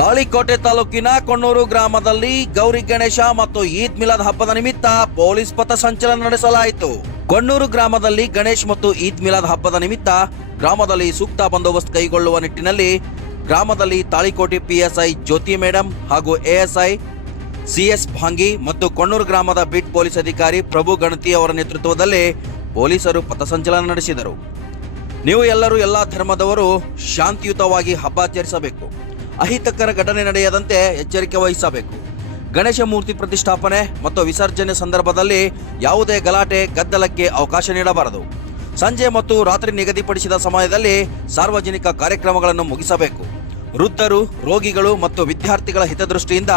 ತಾಳಿಕೋಟೆ ತಾಲೂಕಿನ ಕೊಣ್ಣೂರು ಗ್ರಾಮದಲ್ಲಿ ಗೌರಿ ಗಣೇಶ ಮತ್ತು ಈದ್ ಮಿಲಾದ್ ಹಬ್ಬದ ನಿಮಿತ್ತ ಪೊಲೀಸ್ ಪಥಸಂಚಲನ ನಡೆಸಲಾಯಿತು. ಕೊಣ್ಣೂರು ಗ್ರಾಮದಲ್ಲಿ ಗಣೇಶ್ ಮತ್ತು ಈದ್ ಮಿಲಾದ್ ಹಬ್ಬದ ನಿಮಿತ್ತ ಗ್ರಾಮದಲ್ಲಿ ಸೂಕ್ತ ಬಂದೋಬಸ್ತ್ ಕೈಗೊಳ್ಳುವ ನಿಟ್ಟಿನಲ್ಲಿ ಗ್ರಾಮದಲ್ಲಿ ತಾಳಿಕೋಟೆ ಪಿಎಸ್ಐ ಜ್ಯೋತಿ ಮೇಡಂ ಹಾಗೂ ಎಎಸ್ಐ ಸಿಎಸ್ ಭಾಂಗಿ ಮತ್ತು ಕೊಣ್ಣೂರು ಗ್ರಾಮದ ಬೀಟ್ ಪೊಲೀಸ್ ಅಧಿಕಾರಿ ಪ್ರಭು ಗಣತಿ ಅವರ ನೇತೃತ್ವದಲ್ಲಿ ಪೊಲೀಸರು ಪಥಸಂಚಲನ ನಡೆಸಿದರು. ನೀವು ಎಲ್ಲರೂ ಎಲ್ಲಾ ಧರ್ಮದವರು ಶಾಂತಿಯುತವಾಗಿ ಹಬ್ಬ ಆಚರಿಸಬೇಕು. ಅಹಿತಕರ ಘಟನೆ ನಡೆಯದಂತೆ ಎಚ್ಚರಿಕೆ ವಹಿಸಬೇಕು. ಗಣೇಶ ಮೂರ್ತಿ ಪ್ರತಿಷ್ಠಾಪನೆ ಮತ್ತು ವಿಸರ್ಜನೆ ಸಂದರ್ಭದಲ್ಲಿ ಯಾವುದೇ ಗಲಾಟೆ ಗದ್ದಲಕ್ಕೆ ಅವಕಾಶ ನೀಡಬಾರದು. ಸಂಜೆ ಮತ್ತು ರಾತ್ರಿ ನಿಗದಿಪಡಿಸಿದ ಸಮಯದಲ್ಲಿ ಸಾರ್ವಜನಿಕ ಕಾರ್ಯಕ್ರಮಗಳನ್ನು ಮುಗಿಸಬೇಕು. ವೃದ್ಧರು, ರೋಗಿಗಳು ಮತ್ತು ವಿದ್ಯಾರ್ಥಿಗಳ ಹಿತದೃಷ್ಟಿಯಿಂದ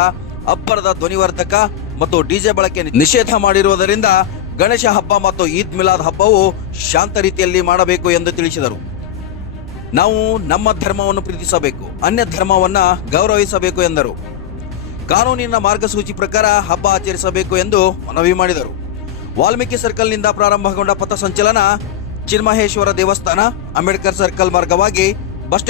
ಅಬ್ಬರದ ಧ್ವನಿವರ್ಧಕ ಮತ್ತು ಡಿಜೆ ಬಳಕೆ ನಿಷೇಧ ಮಾಡಿರುವುದರಿಂದ ಗಣೇಶ ಹಬ್ಬ ಮತ್ತು ಈದ್ ಮಿಲಾದ್ ಹಬ್ಬವು ಶಾಂತ ರೀತಿಯಲ್ಲಿ ಮಾಡಬೇಕು ಎಂದು ತಿಳಿಸಿದರು. ನಾವು ನಮ್ಮ ಧರ್ಮವನ್ನು ಪ್ರೀತಿಸಬೇಕು, ಅನ್ಯ ಧರ್ಮವನ್ನ ಗೌರವಿಸಬೇಕು ಎಂದರು. ಕಾನೂನಿನ ಮಾರ್ಗಸೂಚಿ ಪ್ರಕಾರ ಹಬ್ಬ ಆಚರಿಸಬೇಕು ಎಂದು ಮನವಿ ಮಾಡಿದರು. ವಾಲ್ಮೀಕಿ ಸರ್ಕಲ್ನಿಂದ ಪ್ರಾರಂಭಗೊಂಡ ಪಥಸಂಚಲನ ಚಿನ್ಮಹೇಶ್ವರ ದೇವಸ್ಥಾನ, ಅಂಬೇಡ್ಕರ್ ಸರ್ಕಲ್ ಮಾರ್ಗವಾಗಿ ಬಸ್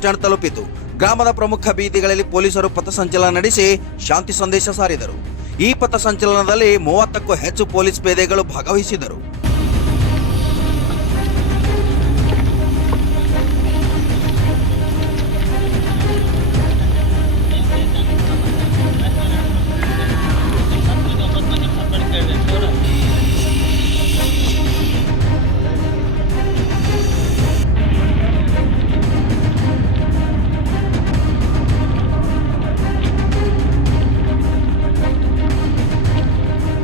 ಸ್ಟ್ಯಾಂಡ್ ತಲುಪಿತು. ಗ್ರಾಮದ ಪ್ರಮುಖ ಬೀದಿಗಳಲ್ಲಿ ಪೊಲೀಸರು ಪಥಸಂಚಲನ ನಡೆಸಿ ಶಾಂತಿ ಸಂದೇಶ ಸಾರಿದರು. ಈ ಪಥಸಂಚಲನದಲ್ಲಿ 30ಕ್ಕೂ ಹೆಚ್ಚು ಪೊಲೀಸ್ ಪೇದೆಗಳು ಭಾಗವಹಿಸಿದರು.